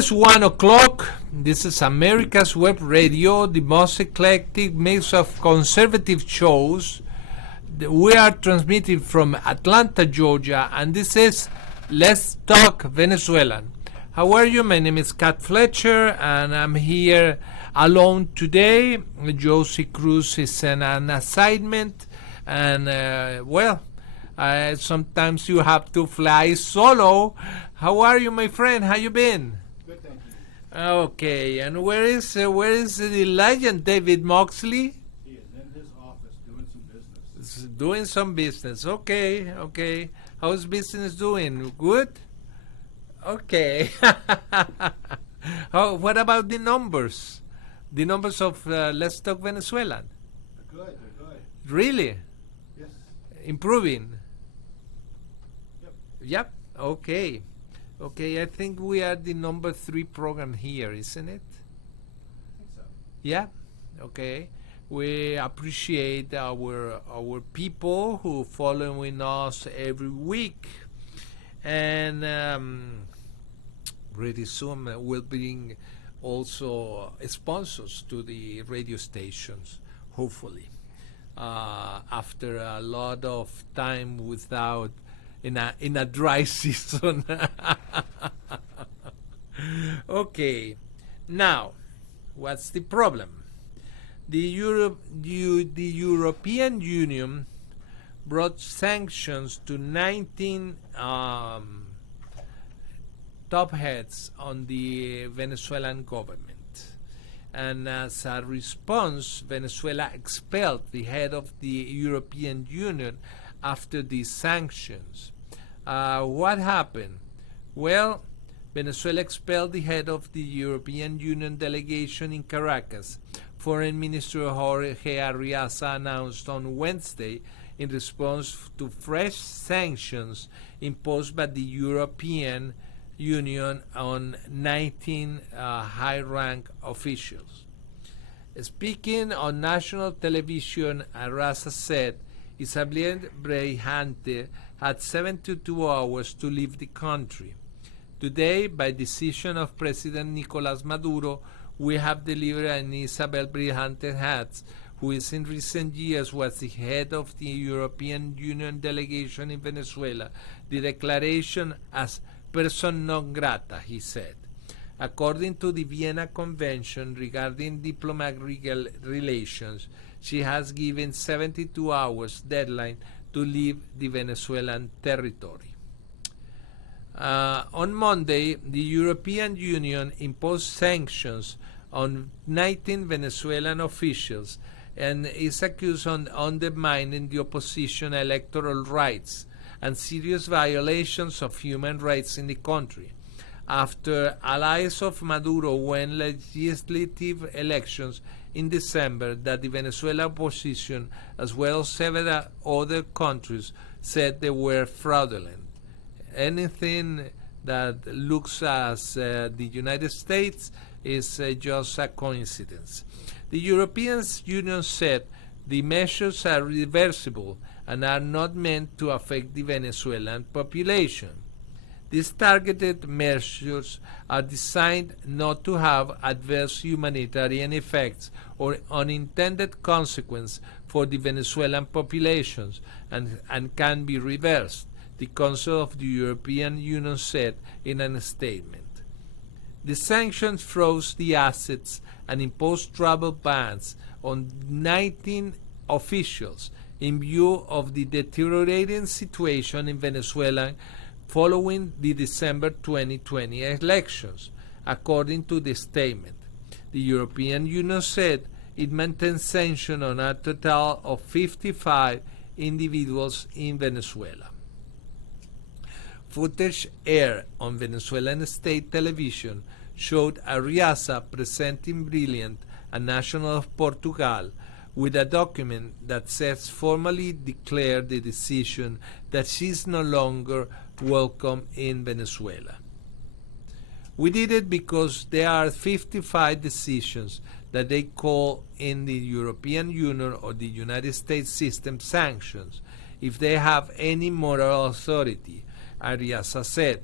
is 1 o'clock. This is America's Web Radio, the most eclectic mix of conservative shows. We are transmitting from Atlanta, Georgia, and this is Let's Talk Venezuelan. How are you? My name is Cat Fletcher, and I'm here alone today. Josie Cruz is on an assignment, and sometimes you have to fly solo. How are you, my friend? How you been? Good, thank you. Okay, and where is the legend David Moxley? He is in his office doing some business. Doing some business. Okay. How's business doing? Good? Okay. What about the numbers? The numbers of Let's Talk Venezuelan? They're good. Really? Yes. Improving? Yep. Okay, I think we are the number 3 program here, isn't it? I think so. Yeah? Okay. We appreciate our people who following us every week. And pretty soon we'll bring also sponsors to the radio stations, hopefully. After a lot of time without in a dry season. Okay, now what's the problem? The European Union brought sanctions to 19 top heads on the Venezuelan government. And as a response, Venezuela expelled the head of the European Union after these sanctions. What happened? Well, Venezuela expelled the head of the European Union delegation in Caracas. Foreign Minister Jorge Arriaza announced on Wednesday in response to fresh sanctions imposed by the European Union on 19 high-rank officials. Speaking on national television, Arriaza said Isabel Brejante had 72 hours to leave the country. Today, by decision of President Nicolás Maduro, we have delivered an Isabel Brejante Hats, who is in recent years was the head of the European Union delegation in Venezuela, the declaration as person non grata, he said. According to the Vienna Convention regarding diplomatic relations, she has given 72 hours deadline to leave the Venezuelan territory. On Monday, the European Union imposed sanctions on 19 Venezuelan officials and is accused of undermining the opposition electoral rights and serious violations of human rights in the country, after allies of Maduro won legislative elections in December that the Venezuelan opposition, as well as several other countries, said they were fraudulent. Anything that looks as the United States is just a coincidence. The European Union said the measures are reversible and are not meant to affect the Venezuelan population. These targeted measures are designed not to have adverse humanitarian effects or unintended consequences for the Venezuelan populations and can be reversed, the Council of the European Union said in a statement. The sanctions froze the assets and imposed travel bans on 19 officials in view of the deteriorating situation in Venezuela following the December 2020 elections, according to the statement. The European Union said it maintains sanctions on a total of 55 individuals in Venezuela. Footage aired on Venezuelan state television showed Arriaza presenting Brilliant, a national of Portugal, with a document that says formally declare the decision that she is no longer welcome in Venezuela. We did it because there are 55 decisions that they call in the European Union or the United States system sanctions if they have any moral authority, Arriaza said.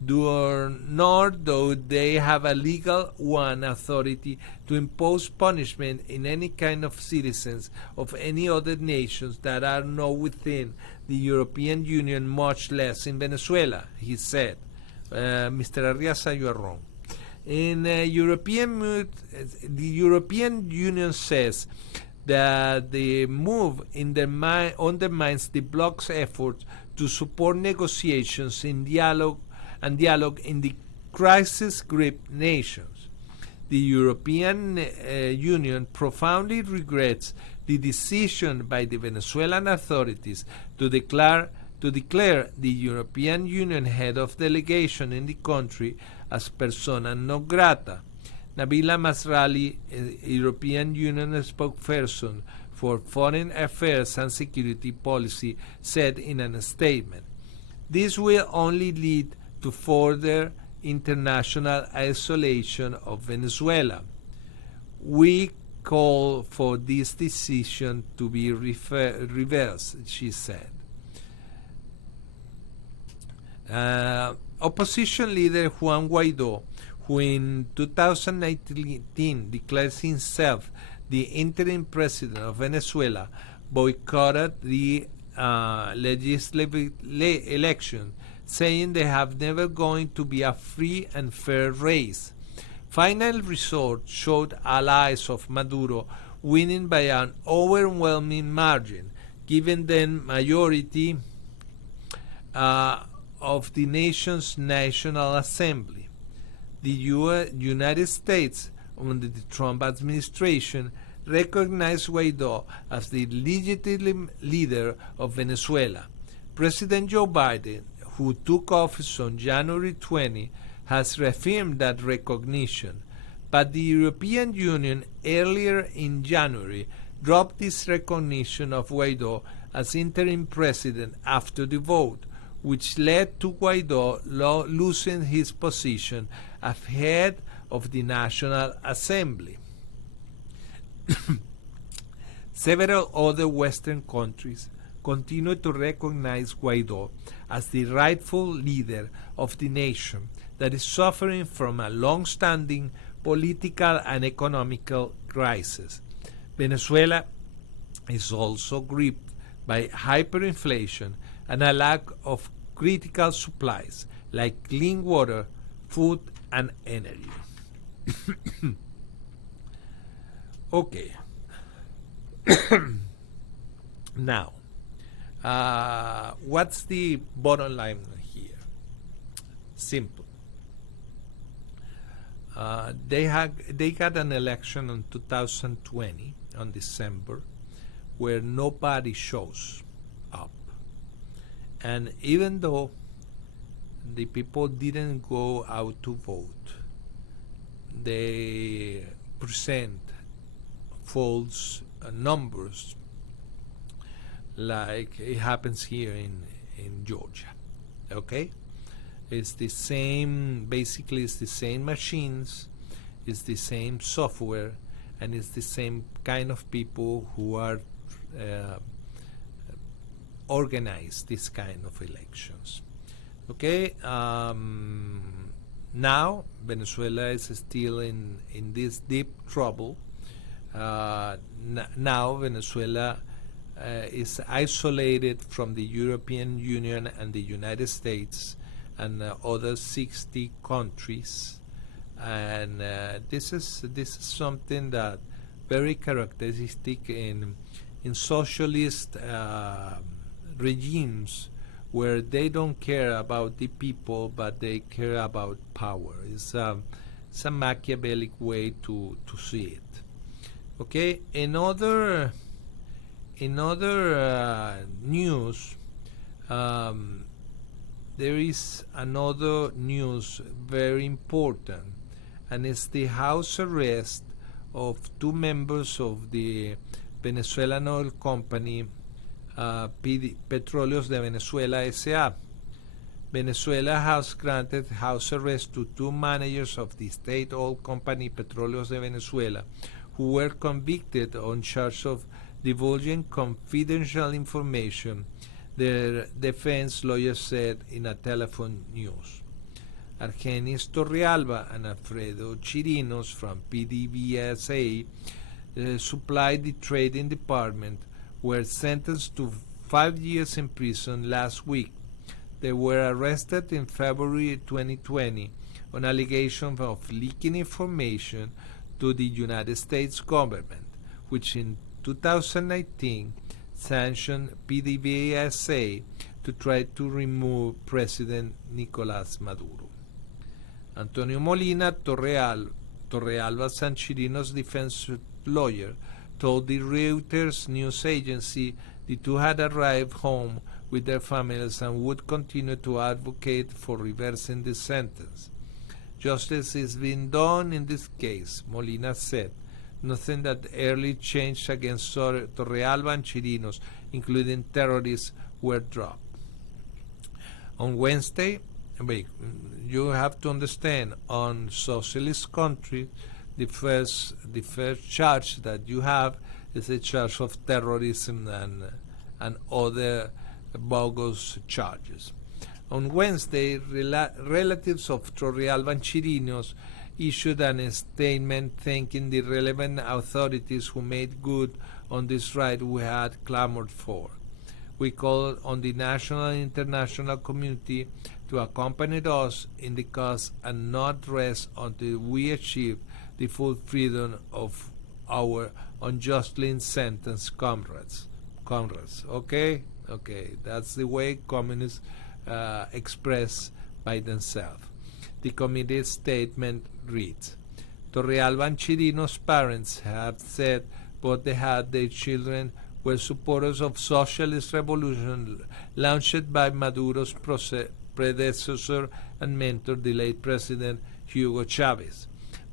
nor do they have a legal one authority to impose punishment in any kind of citizens of any other nations that are not within the European Union, much less in Venezuela, he said. Mr. Arriaza, you are wrong. In the European Union says that the move undermines the bloc's efforts to support negotiations in dialogue in the crisis-gripped nations. The European Union profoundly regrets the decision by the Venezuelan authorities to declare the European Union head of delegation in the country as persona non grata. Nabila Masrali, European Union spokesperson for Foreign Affairs and Security Policy, said in a statement, "This will only lead to further international isolation of Venezuela. We call for this decision to be reversed," she said. Opposition leader Juan Guaidó, who in 2019 declared himself the interim president of Venezuela, boycotted the legislative election, saying they have never going to be a free and fair race. Final results showed allies of Maduro winning by an overwhelming margin, giving them majority of the nation's National Assembly. The United States, under the Trump administration, recognized Guaidó as the legitimate leader of Venezuela. President Joe Biden, who took office on January 20, has reaffirmed that recognition, but the European Union earlier in January dropped this recognition of Guaidó as interim president after the vote, which led to Guaidó losing his position as head of the National Assembly. Several other Western countries continue to recognize Guaidó as the rightful leader of the nation that is suffering from a long-standing political and economical crisis. Venezuela is also gripped by hyperinflation and a lack of critical supplies like clean water, food, and energy. Okay. Now, what's the bottom line here? Simple. They got an election in 2020 on December where nobody shows up. And even though the people didn't go out to vote, they present false numbers like it happens here in Georgia. Okay? It's the same, basically it's the same machines, it's the same software, and it's the same kind of people who are organize this kind of elections. Okay, now Venezuela is still in this deep trouble. Now Venezuela is isolated from the European Union and the United States and other 60 countries, and this is something that very characteristic in socialist regimes where they don't care about the people but they care about power. It's a Machiavellic way to see it. Okay, in other news, there is another news very important, and it's the house arrest of two members of the Venezuelan oil company Petróleos de Venezuela S.A. Venezuela has granted house arrest to two managers of the state oil company Petróleos de Venezuela who were convicted on charge of divulging confidential information, their defense lawyer said in a telephone news. Argenis Torrealba and Alfredo Chirinos from PDVSA supplied the trading department were sentenced to 5 years in prison last week. They were arrested in February 2020 on allegations of leaking information to the United States government, which in 2019 sanctioned PDVSA to try to remove President Nicolás Maduro. Antonio Molina Torrealba San Chirino's defense lawyer told the Reuters news agency the two had arrived home with their families and would continue to advocate for reversing the sentence. Justice is being done in this case, Molina said. Nothing that early changed against Torrealba and Chirinos, including terrorists, were dropped. On Wednesday, you have to understand, on socialist countries, the first charge that you have is a charge of terrorism and other bogus charges. On Wednesday, relatives of Torrealba and Chirinos issued a statement thanking the relevant authorities who made good on this right we had clamored for. We call on the national and international community to accompany us in the cause and not rest until we achieve the full freedom of our unjustly sentenced comrades. Okay, that's the way communists express by themselves. The committee statement reads, Torrealba and Chirino's parents have said both they had their children were supporters of socialist revolution launched by Maduro's predecessor and mentor, the late President Hugo Chavez.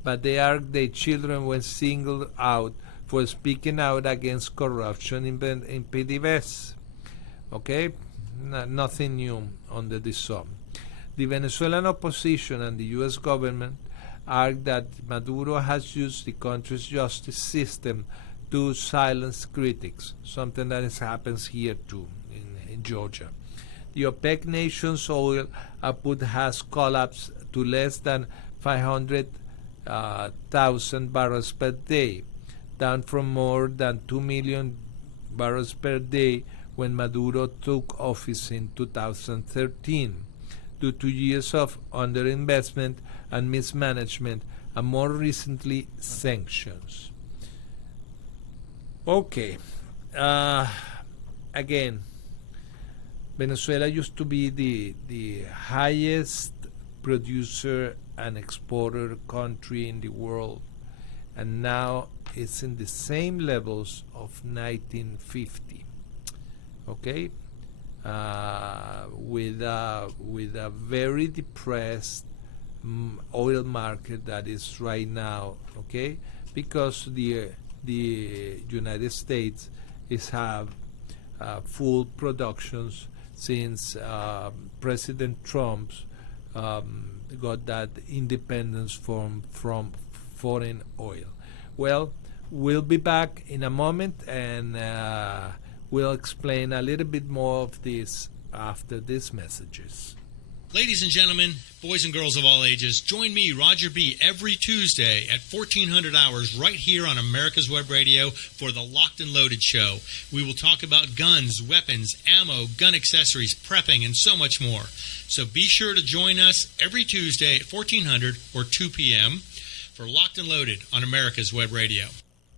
But they argued their children were singled out for speaking out against corruption in PDVSA. Okay? Nothing new under the sun. The Venezuelan opposition and the U.S. government argue that Maduro has used the country's justice system to silence critics, something that happens here too in Georgia. The OPEC nation's oil output has collapsed to less than 500,000 barrels per day, down from more than 2 million barrels per day when Maduro took office in 2013, due to years of underinvestment and mismanagement, and more recently, sanctions. Okay, again, Venezuela used to be the highest producer and exporter country in the world, and now it's in the same levels of 1950. Okay, with a very depressed oil market that is right now. Okay, because the United States is have full productions since President Trump's got that independence from foreign oil. Well, we'll be back in a moment, and we'll explain a little bit more of this after these messages. Ladies and gentlemen, boys and girls of all ages, join me, Roger B., every Tuesday at 1400 hours right here on America's Web Radio for the Locked and Loaded Show. We will talk about guns, weapons, ammo, gun accessories, prepping, and so much more. So be sure to join us every Tuesday at 1400 or 2 p.m. for Locked and Loaded on America's Web Radio.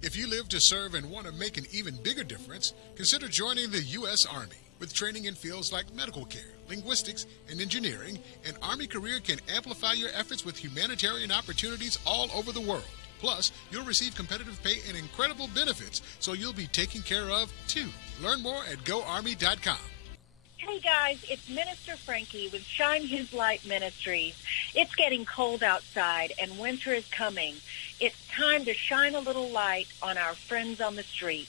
If you live to serve and want to make an even bigger difference, consider joining the U.S. Army. With training in fields like medical care, linguistics, and engineering, an Army career can amplify your efforts with humanitarian opportunities all over the world. Plus, you'll receive competitive pay and incredible benefits, so you'll be taken care of, too. Learn more at GoArmy.com. Hey guys, it's Minister Frankie with Shine His Light Ministries. It's getting cold outside and winter is coming. It's time to shine a little light on our friends on the street.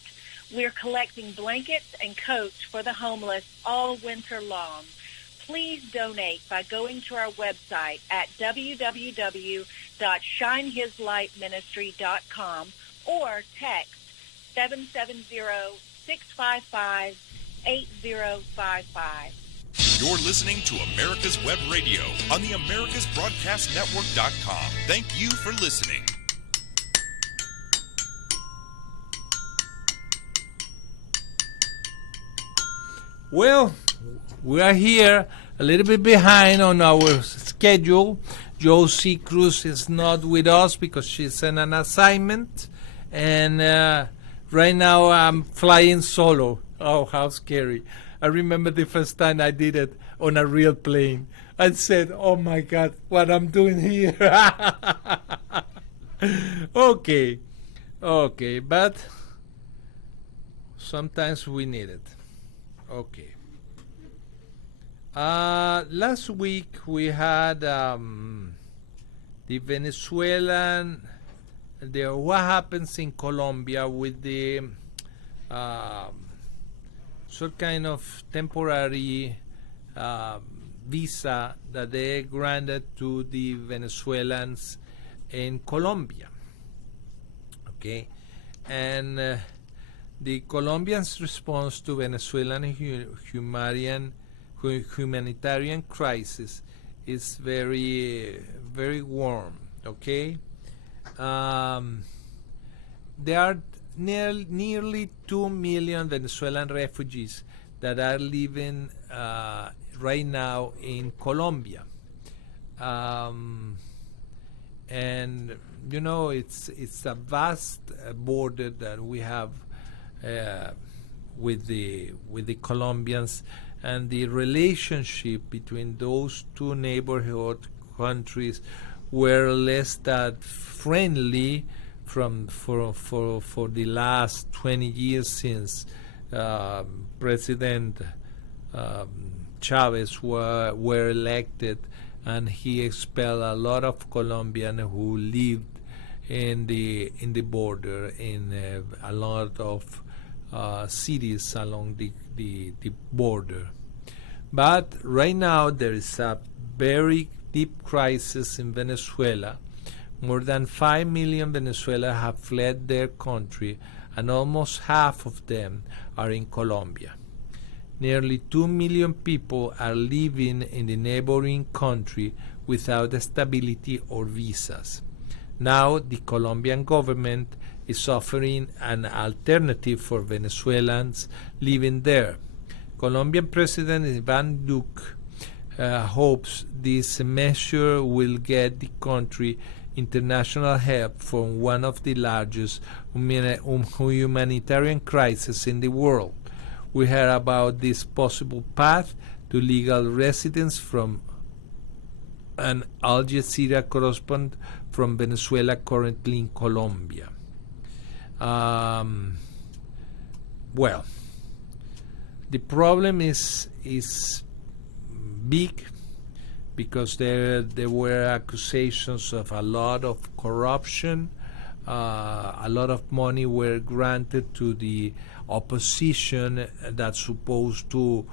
We're collecting blankets and coats for the homeless all winter long. Please donate by going to our website at www.shinehislightministry.com or text 770-655-8055. You're listening to America's Web Radio on the AmericasBroadcastNetwork.com. Thank you for listening. Well, we are here a little bit behind on our schedule. Josie Cruz is not with us because she's on an assignment. And right now I'm flying solo. Oh, how scary. I remember the first time I did it on a real plane. I said, oh my God, what I'm doing here. Okay, but sometimes we need it. Okay. Last week we had the Venezuelan, what happens in Colombia with the some kind of temporary visa that they granted to the Venezuelans in Colombia. Okay, and the Colombians' response to Venezuelan humanitarian crisis is very, very warm. Okay, there are nearly 2 million Venezuelan refugees that are living right now in Colombia, and you know it's a vast border that we have with the Colombians, and the relationship between those two neighborhood countries were less that friendly for the last 20 years since President Chavez were elected, and he expelled a lot of Colombians who lived in the border in a lot of cities along the border. But right now there is a very deep crisis in Venezuela. More than 5 million Venezuelans have fled their country, and almost half of them are in Colombia. Nearly 2 million people are living in the neighboring country without stability or visas. Now the Colombian government is offering an alternative for Venezuelans living there. Colombian President Iván Duque hopes this measure will get the country international help from one of the largest humanitarian crises in the world. We heard about this possible path to legal residence from an Al Jazeera correspondent from Venezuela currently in Colombia. Well, the problem is big because there were accusations of a lot of corruption. A lot of money were granted to the opposition that's supposed to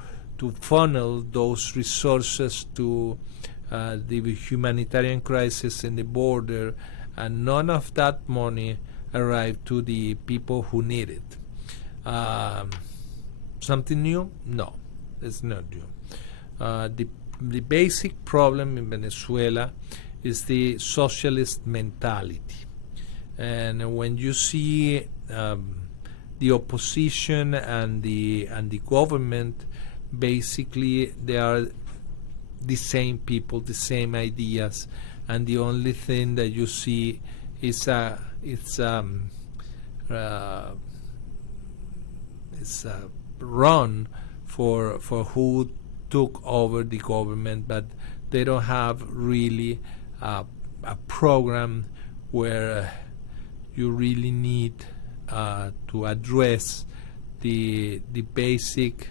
funnel those resources to the humanitarian crisis in the border, and none of that money arrived to the people who need it. Something new? No, it's not new. The basic problem in Venezuela is the socialist mentality. And when you see the opposition and the government, basically they are the same people, the same ideas, and the only thing that you see is it's a run for who took over the government, but they don't have really a program where you really need to address the basic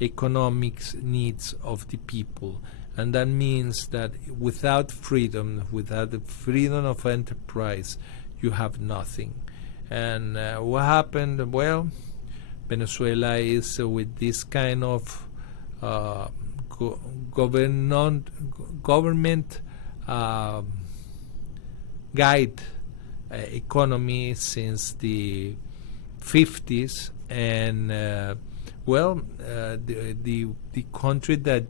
economics needs of the people. And that means that without freedom, without the freedom of enterprise, you have nothing. And what happened? Well, Venezuela is with this kind of government guide economy since the 50s, and Well, the country that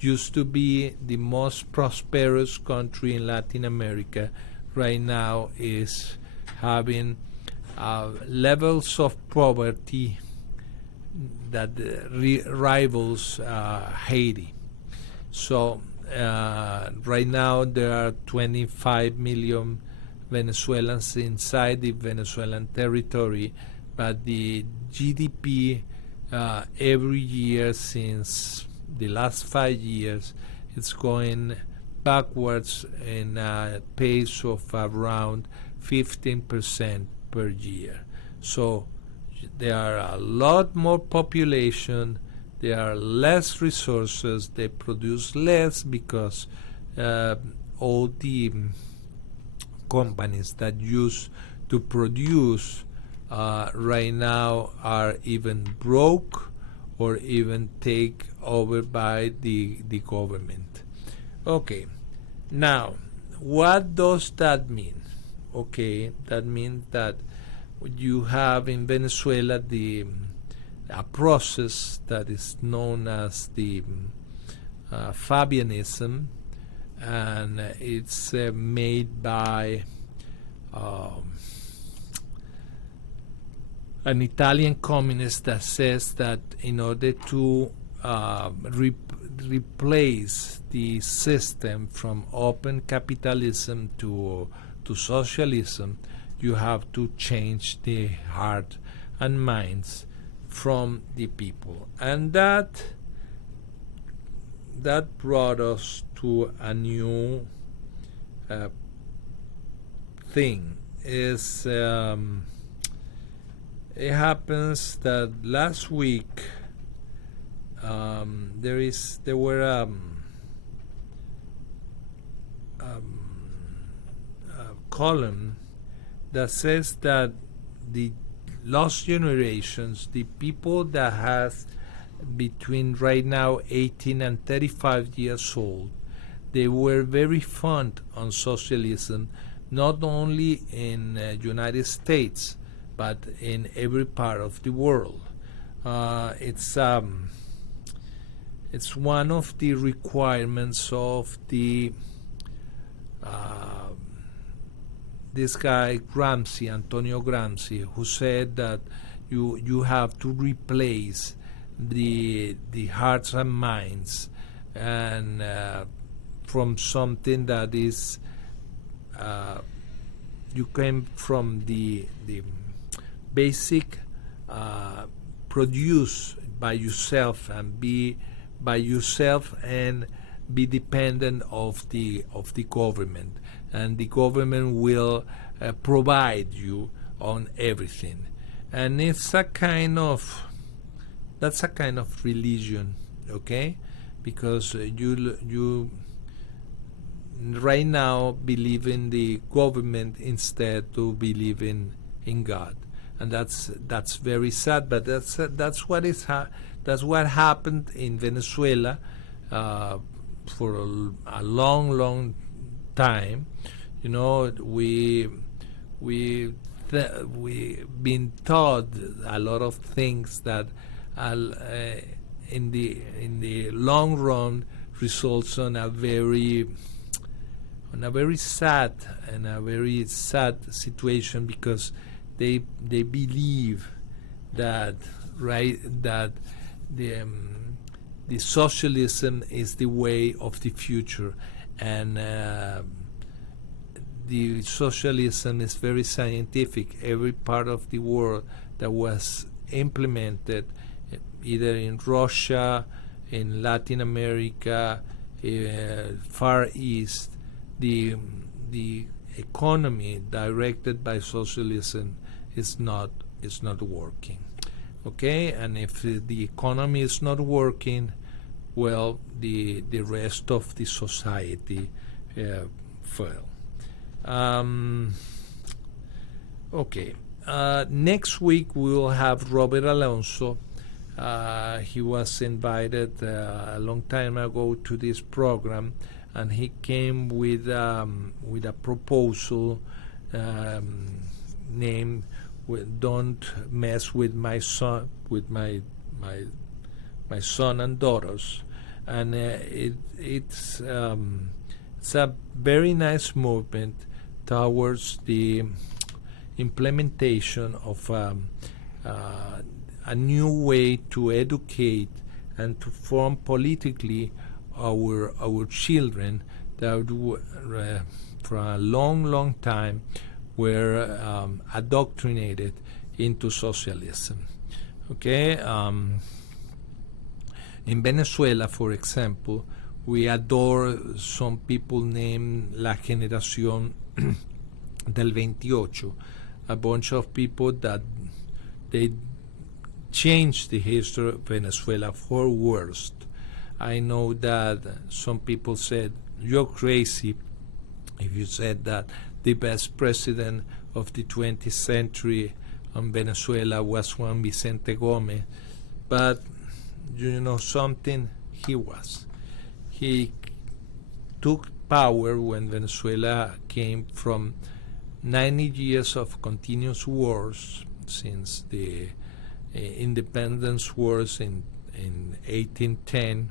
used to be the most prosperous country in Latin America right now is having levels of poverty that rivals Haiti. So right now there are 25 million Venezuelans inside the Venezuelan territory, but the GDP every year since the last 5 years it's going backwards in a pace of around 15% per year. So there are a lot more population, there are less resources, they produce less because all the companies that used to produce right now are even broke or even take over by the government. Okay, now what does that mean? Okay, that means that you have in Venezuela a process that is known as the Fabianism, and it's made by an Italian communist that says that in order to replace the system from open capitalism to socialism, you have to change the heart and minds from the people. And that brought us to a new thing. It happens that last week there were a column that says that the lost generations, the people that has between right now 18 and 35 years old, they were very fond on socialism, not only in United States but in every part of the world. It's one of the requirements of the this guy Gramsci, Antonio Gramsci, who said that you have to replace the hearts and minds and from something that is you came from the basic produce by yourself and be by yourself and be dependent of the government, and the government will provide you on everything. And it's a kind of religion, okay? Because you right now believe in the government instead to believe in God, and that's very sad. But that's what happened in Venezuela for a long time. You know, we've been taught a lot of things that in the long run results on a very sad situation, because they believe that the socialism is the way of the future, and the socialism is very scientific. Every part of the world that was implemented, either in Russia, in Latin America, Far East, the economy directed by socialism is not working. Okay, and if the economy is not working, well, the rest of the society fail. Okay, next week we will have Robert Alonso. He was invited a long time ago to this program, and he came with a proposal named "Don't Mess with My Son, with my my son and daughters, and it's a very nice movement towards the implementation of a new way to educate and to form politically our children that for a long time were indoctrinated into socialism. Okay, in Venezuela, for example, we adore some people named La Generación del 28, a bunch of people that they changed the history of Venezuela for worst. I know that some people said, you're crazy if you said that the best president of the 20th century in Venezuela was Juan Vicente Gómez, but you know something, he was. He took power when Venezuela came from 90 years of continuous wars since the independence wars in 1810,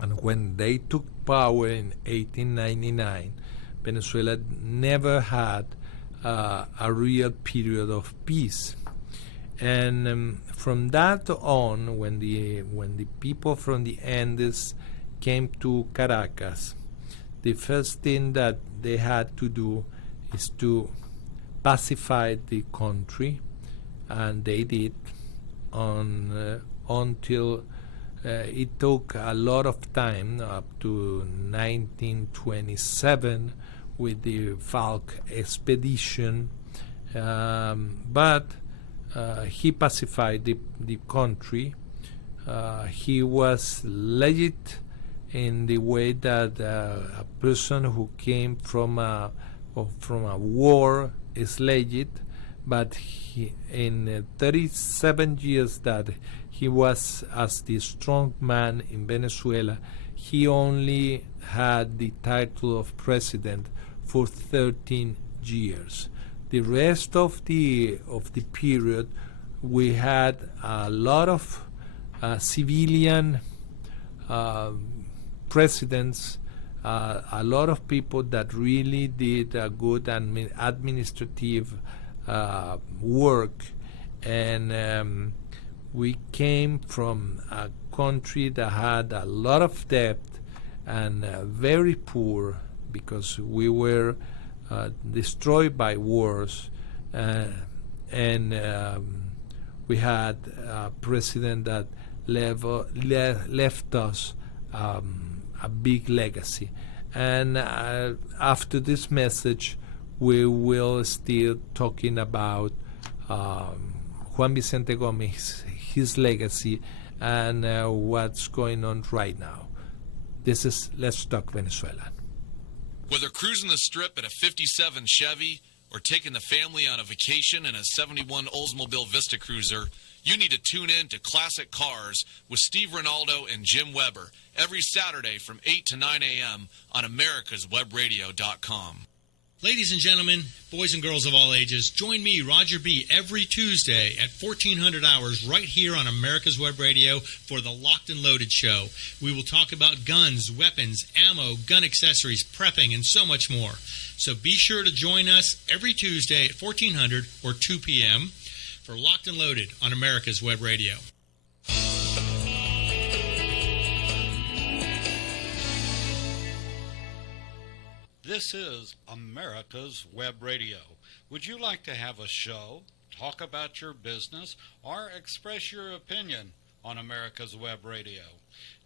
and when they took power in 1899, Venezuela never had a real period of peace. And from that on, when the people from the Andes came to Caracas, the first thing that they had to do is to pacify the country, and they did until it took a lot of time, up to 1927 with the Falk expedition, but he pacified the country. He was legit in the way that a person who came from a war is legit, but in 37 years that he was as the strong man in Venezuela, he only had the title of president for 13 years. The rest of the period, we had a lot of civilian presidents, a lot of people that really did a good administrative work, and we came from a country that had a lot of debt and very poor because we were destroyed by wars, and we had a president that left us a big legacy. And after this message, we will still talking about Juan Vicente Gómez, his legacy, and what's going on right now. This is Let's Talk Venezuela. Whether cruising the strip in a 57 Chevy or taking the family on a vacation in a 71 Oldsmobile Vista Cruiser, you need to tune in to Classic Cars with Steve Ronaldo and Jim Weber every Saturday from 8 to 9 a.m. on americaswebradio.com. Ladies and gentlemen, boys and girls of all ages, join me, Roger B., every Tuesday at 1400 hours right here on America's Web Radio for the Locked and Loaded Show. We will talk about guns, weapons, ammo, gun accessories, prepping, and so much more. So be sure to join us every Tuesday at 1400 or 2 p.m. for Locked and Loaded on America's Web Radio. This is America's Web Radio. Would you like to have a show, talk about your business, or express your opinion on America's Web Radio?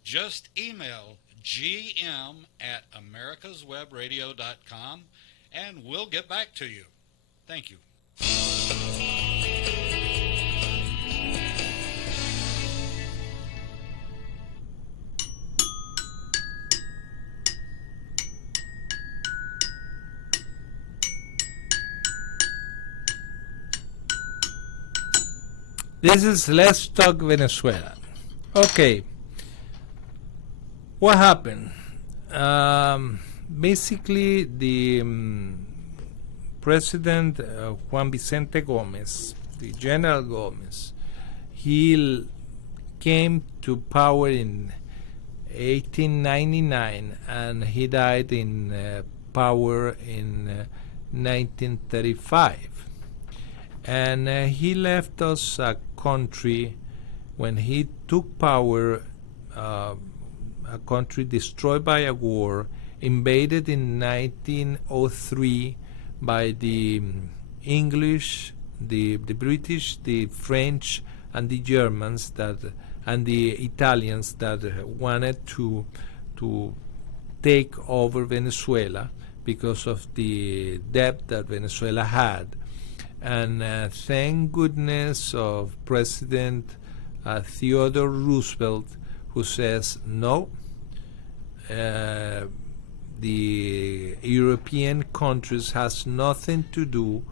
Just email gm@americaswebradio.com and we'll get back to you. Thank you. This is Let's Talk Venezuela. Okay, what happened? Basically, the President Juan Vicente Gómez, the General Gómez, he came to power in 1899, and he died in power in 1935. And he left us a country, when he took power, a country destroyed by a war, invaded in 1903 by the English, the British, the French, and the Germans and the Italians that wanted to take over Venezuela because of the debt that Venezuela had. And thank goodness of President Theodore Roosevelt, who says no, the European countries has nothing to do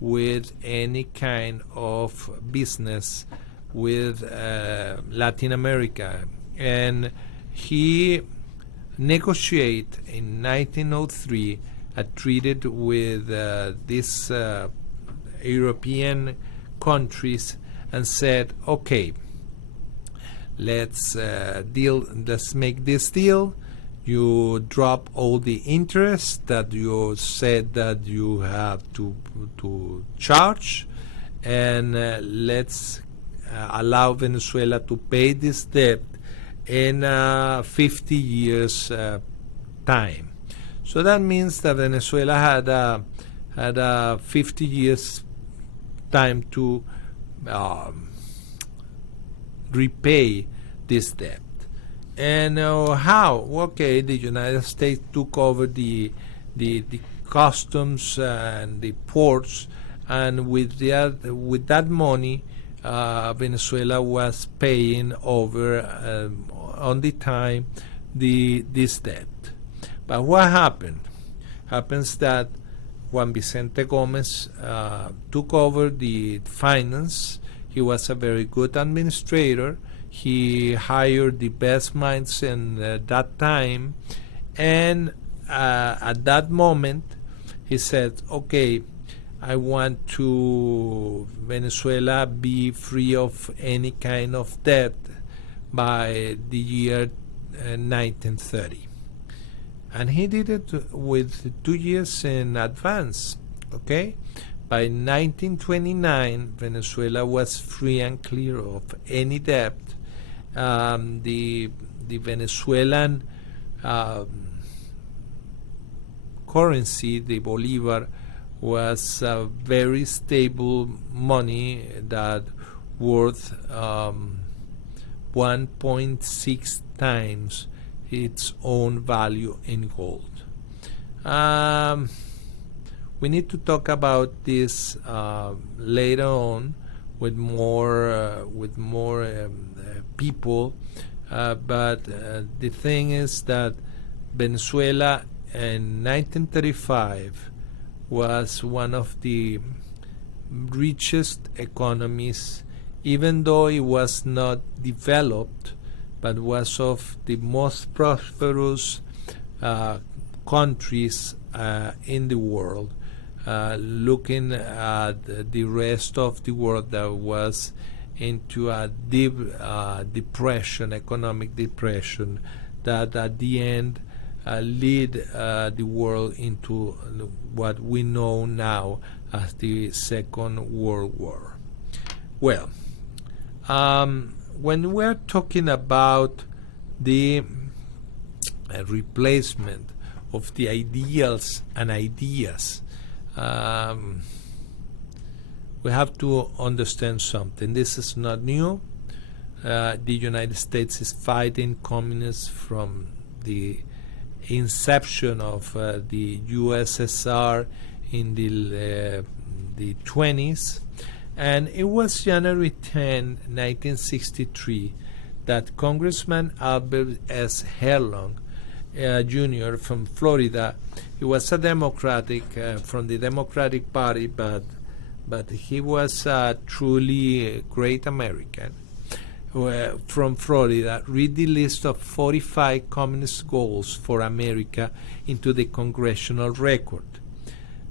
with any kind of business with Latin America. And he negotiated in 1903 a treaty with these European countries and said, okay, let's make this deal. You drop all the interest that you said that you have to charge, and let's allow Venezuela to pay this debt in 50 years time. So that means that Venezuela had 50 years time to repay this debt. And how? Okay, the United States took over the customs and the ports, and with that money, Venezuela was paying over on the time this debt. But what happened? Happens that Juan Vicente Gomez took over the finance. He was a very good administrator. He hired the best minds in that time, and at that moment he said, okay, I want to Venezuela be free of any kind of debt by the year 1930. And he did it with 2 years in advance. Okay, by 1929 Venezuela was free and clear of any debt. The Venezuelan currency, the bolivar, was a very stable money that worth 1.6 times its own value in gold. We need to talk about this later on with more people, but the thing is that Venezuela in 1935 was one of the richest economies, even though it was not developed, but was of the most prosperous countries in the world. Looking at the rest of the world that was into a deep depression, economic depression, that at the end lead the world into what we know now as the Second World War. Well, when we're talking about the replacement of the ideals and ideas, we have to understand something. This is not new. The United States is fighting communists from the inception of the USSR in the 20s, and it was January 10, 1963, that Congressman Albert S. Herlong Jr. from Florida. He was a Democratic from the Democratic Party, but he was a truly great American. From Florida, read the list of 45 communist goals for America into the congressional record.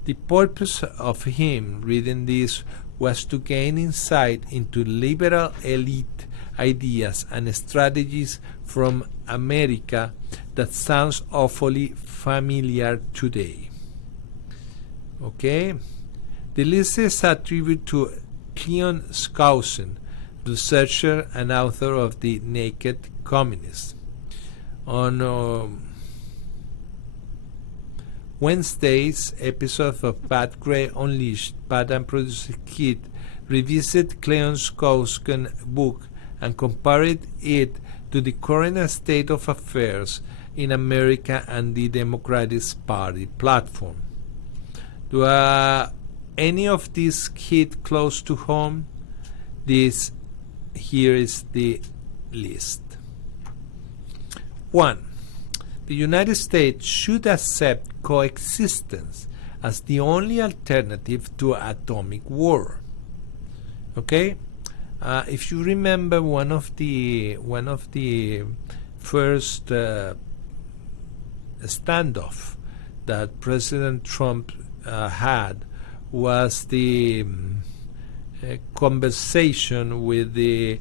The purpose of him reading this was to gain insight into liberal elite ideas and strategies from America that sounds awfully familiar today. Okay? The list is attributed to Cleon Skousen, researcher and author of The Naked Communist. On Wednesday's episode of Pat Gray Unleashed, Pat and producer Kit revisit Cleon Skousen's book and compared it to the current state of affairs in America and the Democratic Party platform. Do any of these hit close to home? Here is the list. 1. The United States should accept coexistence as the only alternative to atomic war. Okay, if you remember, one of the first standoff that President Trump had was the conversation with the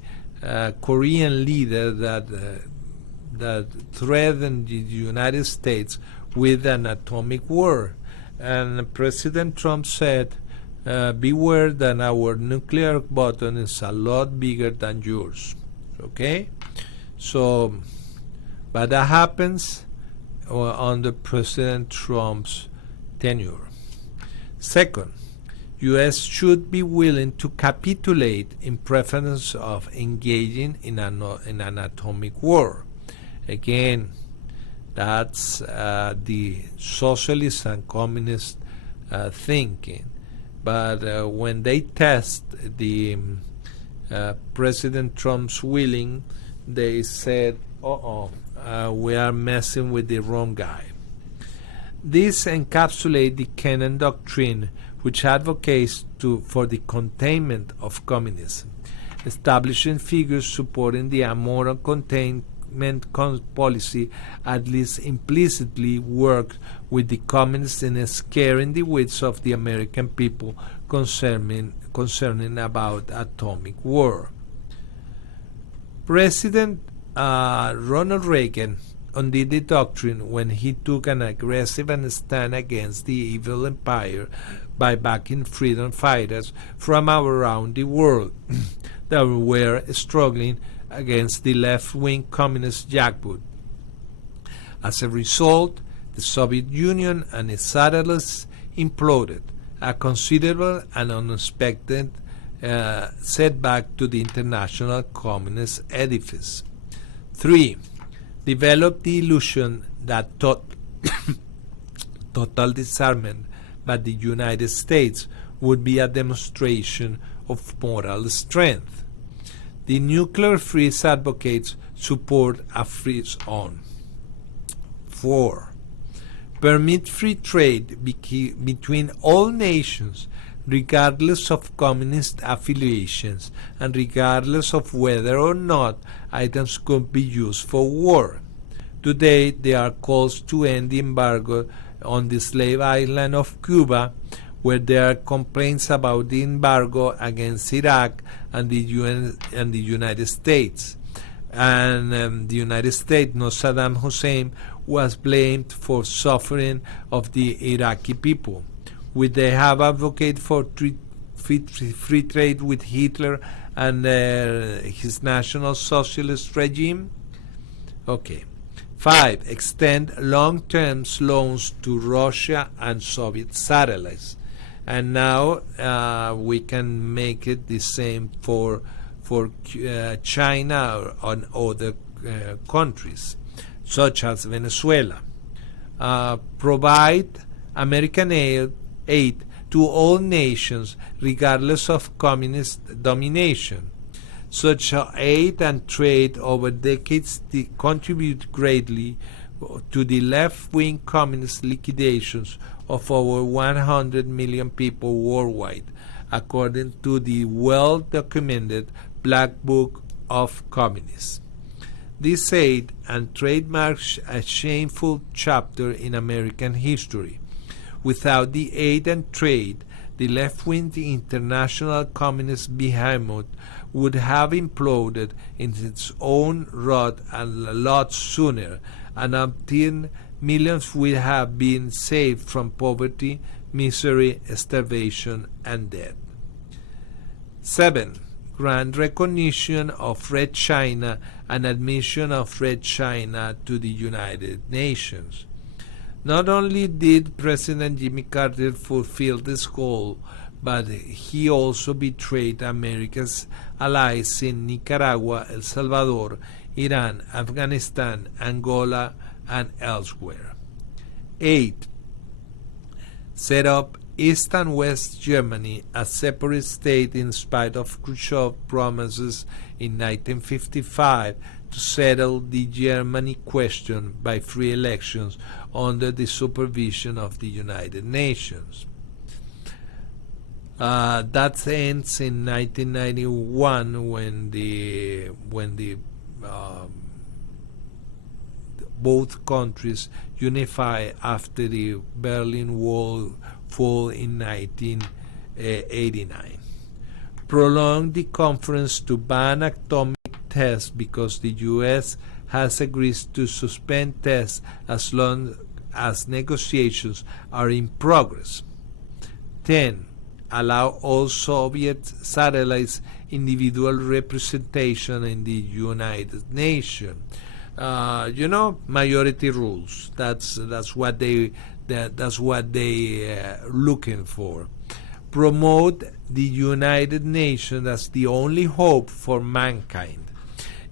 Korean leader that threatened the United States with an atomic war. And President Trump said, beware that our nuclear button is a lot bigger than yours. Okay? So, but that happens under President Trump's tenure. Second, U.S. should be willing to capitulate in preference of engaging in an atomic war. Again, that's the socialist and communist thinking. But when they test the President Trump's willing, they said, we are messing with the wrong guy. This encapsulates the Kennan Doctrine, which advocates for the containment of communism, establishing figures supporting the amoral containment policy at least implicitly work with the communists in scaring the wits of the American people concerning about atomic war. President Ronald Reagan undid the doctrine when he took an aggressive stand against the evil empire by backing freedom fighters from around the world that were struggling against the left-wing communist jackboot. As a result, the Soviet Union and its satellites imploded, a considerable and unexpected setback to the international communist edifice. 3. Developed the illusion that total disarmament by the United States would be a demonstration of moral strength. The nuclear freeze advocates support a freeze on. 4. Permit free trade between all nations, regardless of communist affiliations and regardless of whether or not items could be used for war. Today, there are calls to end the embargo on the slave island of Cuba, where there are complaints about the embargo against Iraq and the United States. And the United States, not Saddam Hussein, was blamed for suffering of the Iraqi people. Would they have advocated for free trade with Hitler and his National Socialist regime? Okay. 5. Extend long-term loans to Russia and Soviet satellites. And now we can make it the same for China or other countries, such as Venezuela. Provide American aid to all nations, regardless of communist domination. Such aid and trade over decades contribute greatly to the left-wing communist liquidations of over 100 million people worldwide, according to the well-documented Black Book of Communists. This aid and trade marks a shameful chapter in American history. Without the aid and trade, the left-wing international communist behemoth would have imploded in its own rot a lot sooner, and until millions would have been saved from poverty, misery, starvation, and death. 7. Grant recognition of Red China and admission of Red China to the United Nations. Not only did President Jimmy Carter fulfill this goal, but he also betrayed America's allies in Nicaragua, El Salvador, Iran, Afghanistan, Angola, and elsewhere. 8. Set up East and West Germany as separate states in spite of Khrushchev's promises in 1955 to settle the Germany question by free elections under the supervision of the United Nations. That ends in 1991 when both countries unify after the Berlin Wall fall in 1989. Prolonged the conference to ban atomic tests because the U.S. has agreed to suspend tests as long as negotiations are in progress. 10. Allow all Soviet satellites individual representation in the United Nations. Majority rules. That's what they looking for. Promote the United Nations as the only hope for mankind.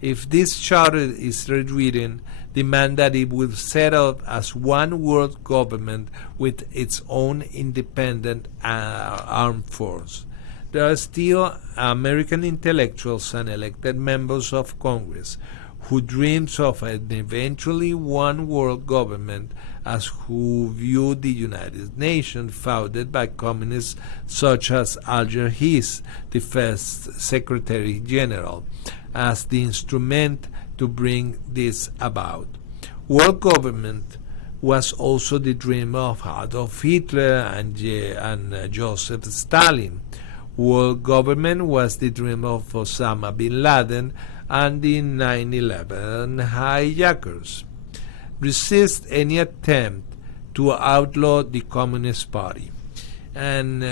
If this charter is rewritten, demand that it will set up as one world government with its own independent armed force. There are still American intellectuals and elected members of Congress who dreams of an eventually one world government, as who view the United Nations founded by communists such as Alger Hiss, the first Secretary General, as the instrument to bring this about. World government was also the dream of Adolf Hitler and Joseph Stalin. World government was the dream of Osama bin Laden and the 9/11 hijackers. Resist any attempt to outlaw the Communist Party. And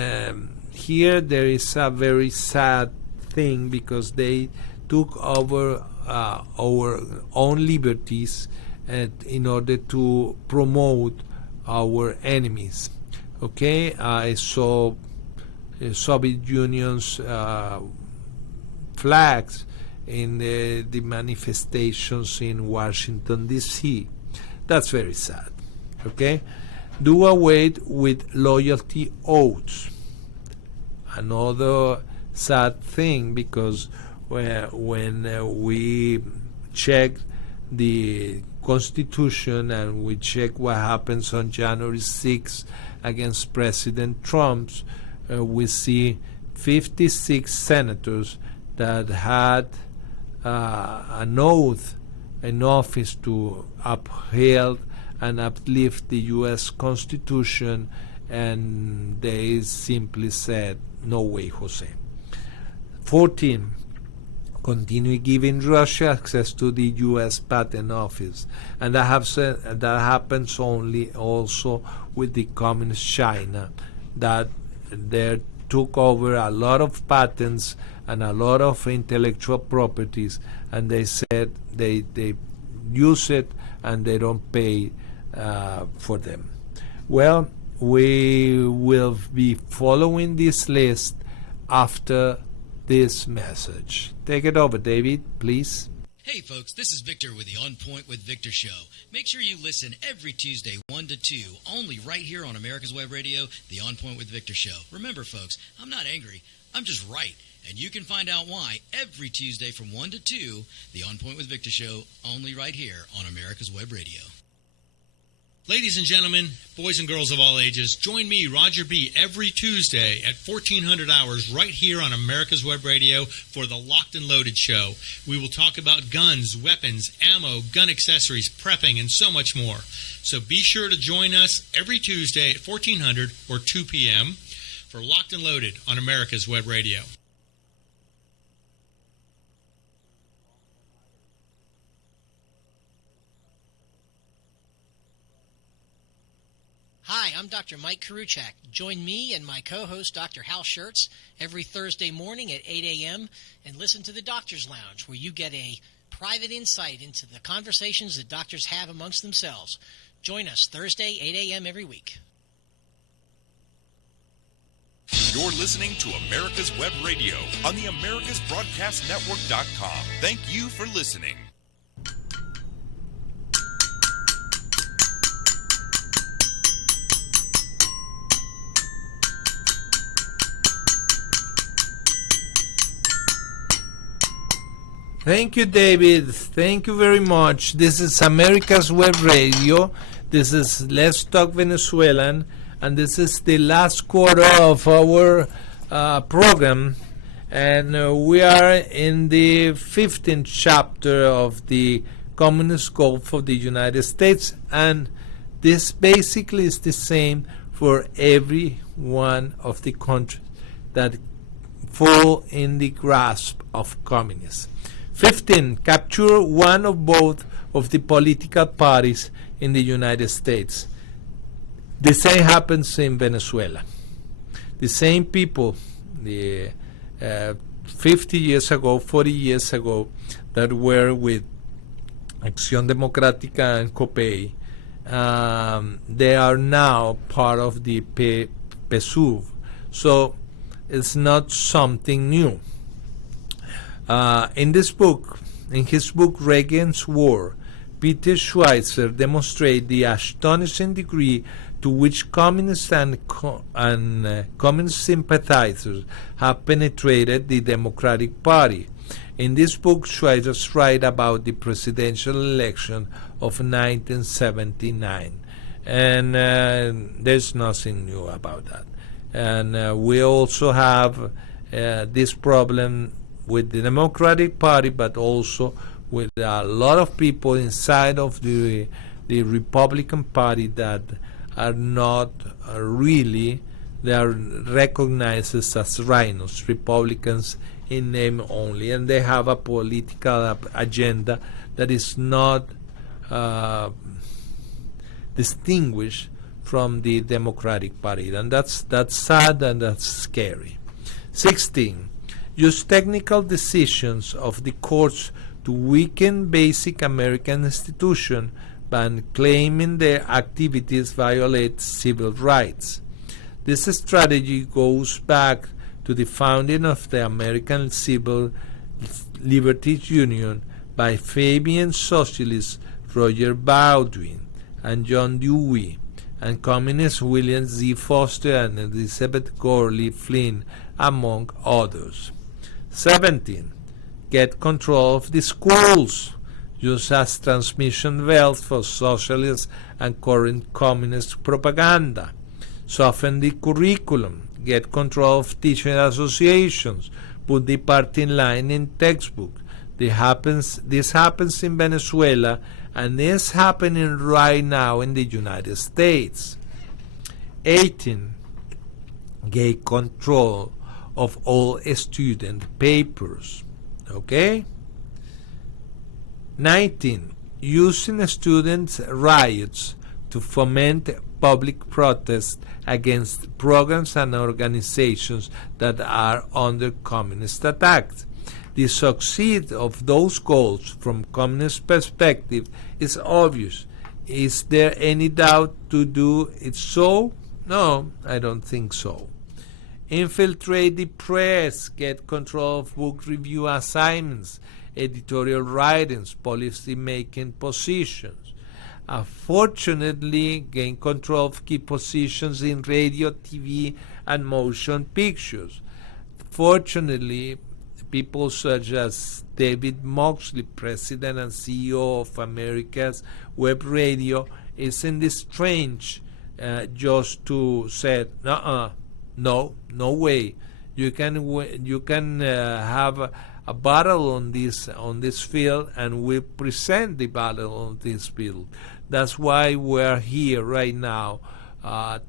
here there is a very sad thing, because they took over our own liberties in order to promote our enemies. Okay, I saw Soviet Union's flags in the manifestations in Washington, D.C. That's very sad. Okay, do away with loyalty oaths. Another sad thing, because when we check the Constitution and we check what happens on January 6th against President Trump, we see 56 senators that had an oath in office to uphold and uplift the U.S. Constitution, and they simply said, no way, Jose. 14. Continue giving Russia access to the U.S. Patent Office, and that happens only also with the Communist China, that they took over a lot of patents and a lot of intellectual properties, and they said they use it and they don't pay for them. Well, we will be following this list after this message. Take it over, David, please. Hey folks, this is Victor with the On Point with Victor show. Make sure you listen every Tuesday 1 to 2, only right here on America's Web Radio, the On Point with Victor show. Remember folks, I'm not angry, I'm just right. And you can find out why every Tuesday from 1 to 2, the On Point with Victor show, only right here on America's Web Radio. Ladies and gentlemen, boys and girls of all ages, join me, Roger B., every Tuesday at 1400 hours right here on America's Web Radio for the Locked and Loaded Show. We will talk about guns, weapons, ammo, gun accessories, prepping, and so much more. So be sure to join us every Tuesday at 1400 or 2 p.m. for Locked and Loaded on America's Web Radio. Hi, I'm Dr. Mike Karuchak. Join me and my co-host, Dr. Hal Schertz, every Thursday morning at 8 a.m. and listen to the Doctor's Lounge, where you get a private insight into the conversations that doctors have amongst themselves. Join us Thursday, 8 a.m. every week. You're listening to America's Web Radio on the AmericasBroadcastNetwork.com. Thank you for listening. Thank you, David. Thank you very much. This is America's Web Radio. This is Let's Talk Venezuelan, and this is the last quarter of our program. And we are in the 15th chapter of the Communist Goal for the United States, and this basically is the same for every one of the countries that fall in the grasp of communists. 15. Capture one or both of the political parties in the United States. The same happens in Venezuela. The same people, 50 years ago, 40 years ago, that were with Acción Democrática and COPEI, they are now part of the PSUV. So it's not something new. In his book, Reagan's War, Peter Schweitzer demonstrates the astonishing degree to which communists and communist sympathizers have penetrated the Democratic Party. In this book, Schweitzer writes about the presidential election of 1979, and there's nothing new about that. And we also have this problem with the Democratic Party, but also with a lot of people inside of the Republican Party that are not really, they are recognized as rhinos, Republicans in name only, and they have a political agenda that is not distinguished from the Democratic Party, and that's sad and that's scary. 16. Use technical decisions of the courts to weaken basic American institutions by claiming their activities violate civil rights. This strategy goes back to the founding of the American Civil Liberties Union by Fabian socialists Roger Baldwin and John Dewey, and communist William Z. Foster and Elizabeth Gurley Flynn, among others. 17. Get control of the schools. Use as transmission belts for socialist and current communist propaganda. Soften the curriculum. Get control of teaching associations. Put the party line in textbook. This happens in Venezuela, and is happening right now in the United States. 18. Get control of all student papers. Okay? 19. Using student riots to foment public protest against programs and organizations that are under communist attack. The succeed of those goals from communist perspective is obvious. Is there any doubt to do it so? No, I don't think so. Infiltrate the press, get control of book review assignments, editorial writings, policy-making positions. Fortunately, gain control of key positions in radio, TV, and motion pictures. Fortunately, people such as David Moxley, President and CEO of America's Web Radio, isn't it strange just to say, no way. You can have a battle on this field, and we present the battle on this field. That's why we're here right now,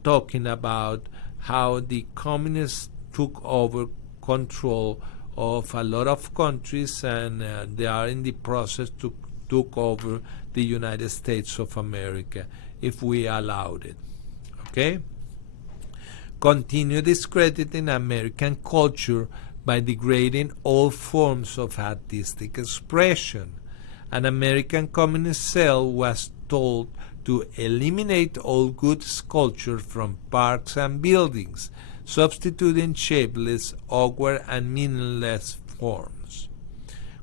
talking about how the communists took over control of a lot of countries, and they are in the process to took over the United States of America if we allowed it. Okay? Continue discrediting American culture by degrading all forms of artistic expression. An American communist cell was told to eliminate all good sculpture from parks and buildings, substituting shapeless, awkward, and meaningless forms.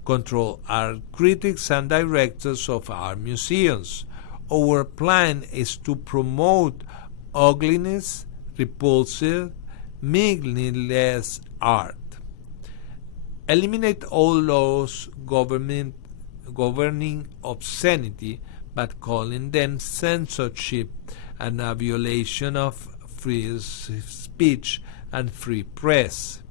Control art critics and directors of art museums. Our plan is to promote ugliness, repulsive, meaningless art. Eliminate all laws governing obscenity, but calling them censorship and a violation of free speech and free press.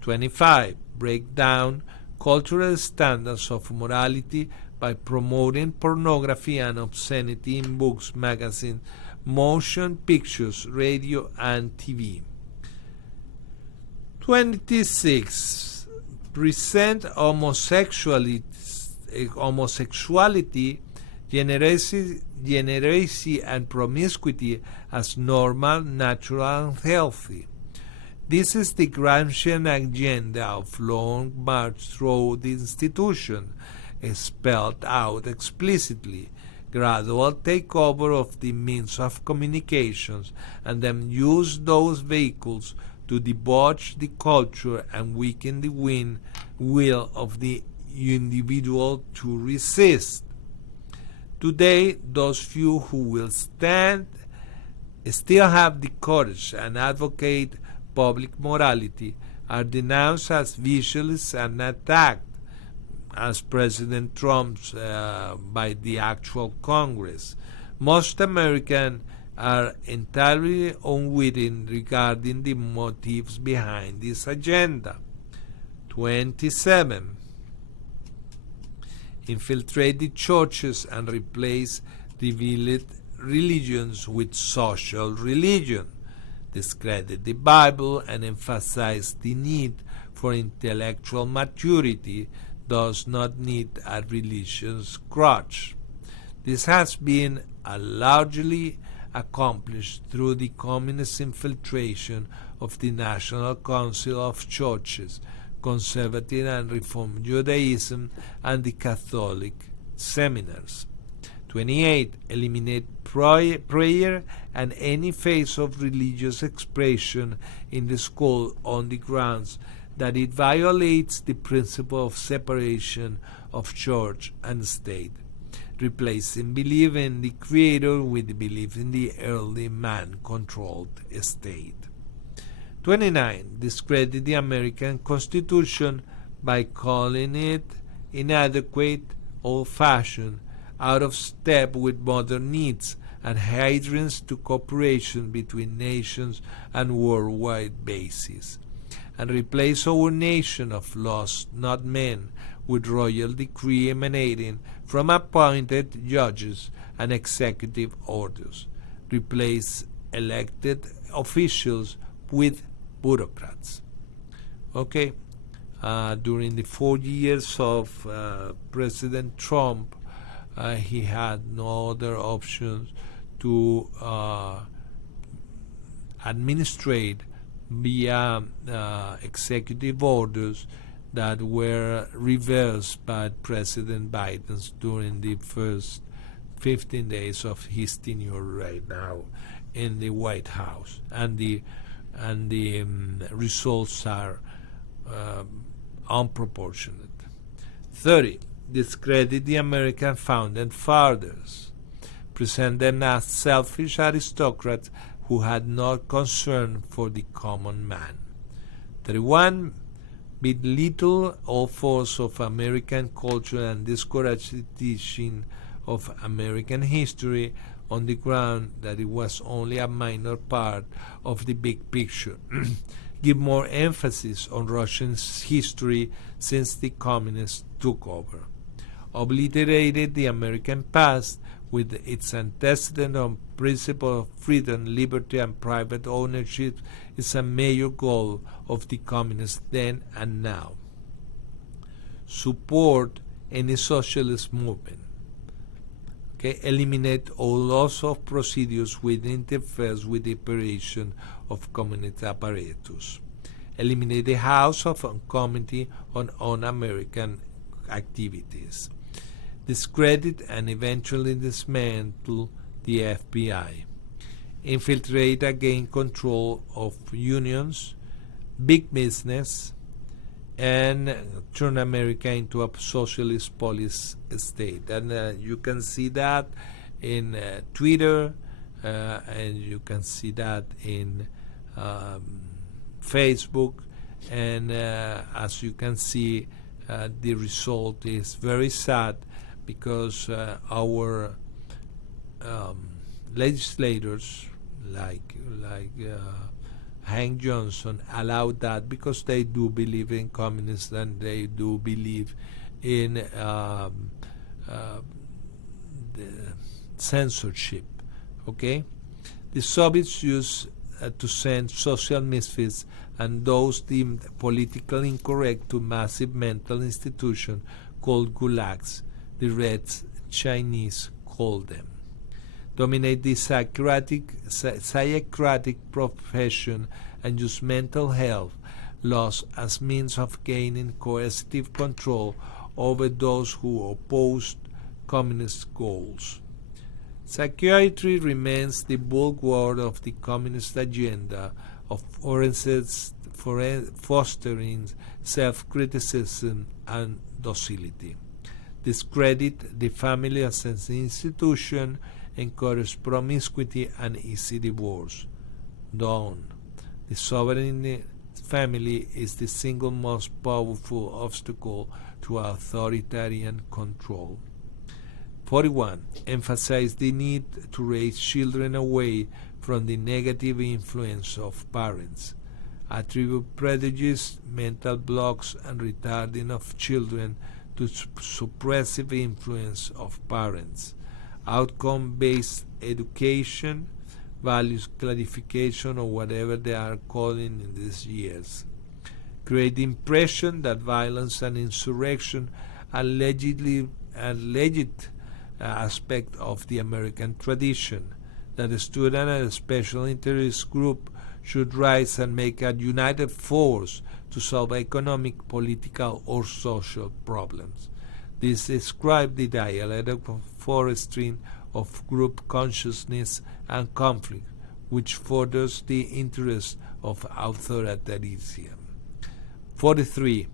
25. Break down cultural standards of morality by promoting pornography and obscenity in books, magazines, motion pictures, radio, and TV. 26. Present homosexuality, degeneracy, and promiscuity as normal, natural, and healthy. This is the Gramscian agenda of long march through the institution, spelled out explicitly, gradual takeover of the means of communications, and then use those vehicles to debauch the culture and weaken the will of the individual to resist. Today, those few who will stand still have the courage and advocate public morality are denounced as vicious and attacked as President Trump's by the actual Congress. Most Americans are entirely unwitting regarding the motives behind this agenda. 27. Infiltrate the churches and replace revealed religions with social religion. Discredit the Bible and emphasize the need for intellectual maturity does not need a religious crutch. This has been largely accomplished through the communist infiltration of the National Council of Churches, Conservative and Reform Judaism, and the Catholic seminars. 28. Eliminate prayer and any phase of religious expression in the school on the grounds that it violates the principle of separation of church and state, replacing belief in the Creator with belief in the early man-controlled state. 29. Discredit the American Constitution by calling it inadequate, old-fashioned, out of step with modern needs, and hindrance to cooperation between nations and worldwide basis, and replace our nation of laws, not men, with royal decree emanating from appointed judges and executive orders. Replace elected officials with bureaucrats. Okay, during the 4 years of President Trump, he had no other options to administrate via executive orders that were reversed by President Biden during the first 15 days of his tenure right now in the White House, and the results are unproportionate. 30. Discredit the American founding fathers. Present them as selfish aristocrats who had no concern for the common man. 31. Belittle all force of American culture and discourage the teaching of American history on the ground that it was only a minor part of the big picture. Give more emphasis on Russian history since the communists took over. Obliterated the American past with its antecedent principle of freedom, liberty, and private ownership, is a major goal of the communists then and now. Support any socialist movement. Okay, eliminate all laws of procedures which interferes with the operation of communist apparatus. Eliminate the House of Committee on Un-American Activities. Discredit and eventually dismantle the FBI. Infiltrate and gain control of unions, big business, and turn America into a socialist police state. And you can see that in Twitter, and you can see that in Facebook, and as you can see, the result is very sad, because our legislators, like Hank Johnson, allowed that because they do believe in communists and they do believe in the censorship. Okay, the Soviets used to send social misfits and those deemed politically incorrect to massive mental institutions called gulags. The Red Chinese called them. Dominate the psychiatric profession and use mental health laws as means of gaining coercive control over those who opposed communist goals. Psychiatry remains the bulwark of the communist agenda of fostering self-criticism and docility. Discredit the family as an institution, encourage promiscuity and easy divorce. Dawn. The sovereign family is the single most powerful obstacle to authoritarian control. 41. Emphasize the need to raise children away from the negative influence of parents. Attribute prejudice, mental blocks, and retarding of children to suppressive influence of parents. Outcome-based education, values clarification, or whatever they are calling in these years. Create the impression that violence and insurrection are alleged aspect of the American tradition, that a student and a special interest group should rise and make a united force to solve economic, political, or social problems. This describes the dialectic of fostering of group consciousness and conflict, which furthers the interest of authoritarianism. 43.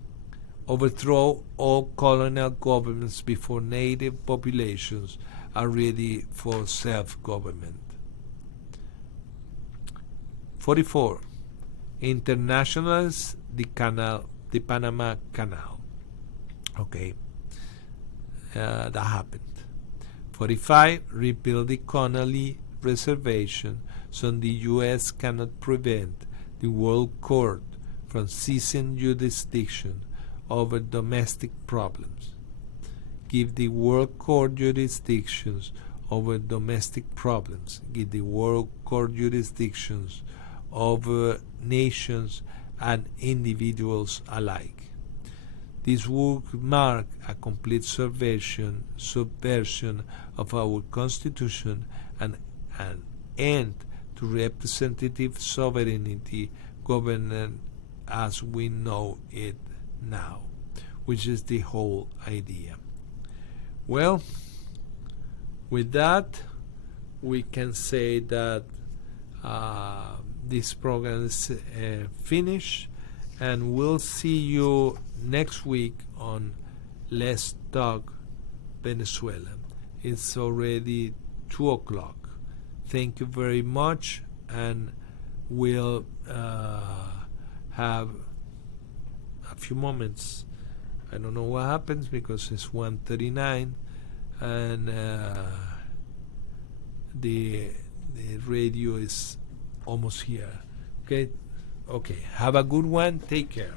Overthrow all colonial governments before native populations are ready for self-government. 44. Internationalize the Panama Canal. Okay, that happened. 45. Rebuild the Connolly Reservation so the U.S. cannot prevent the World Court from seizing jurisdiction over domestic problems. Give the World Court jurisdictions over domestic problems. Give the World Court jurisdictions over nations and individuals alike. This would mark a complete subversion of our Constitution and an end to representative sovereignty government as we know it now, which is the whole idea. Well, with that, we can say that this program is finished, and we'll see you next week on Let's Talk Venezuela. It's already 2 o'clock. Thank you very much, and we'll have a few moments. I don't know what happens because it's 1:39, and the radio is almost here. Okay. Have a good one. Take care.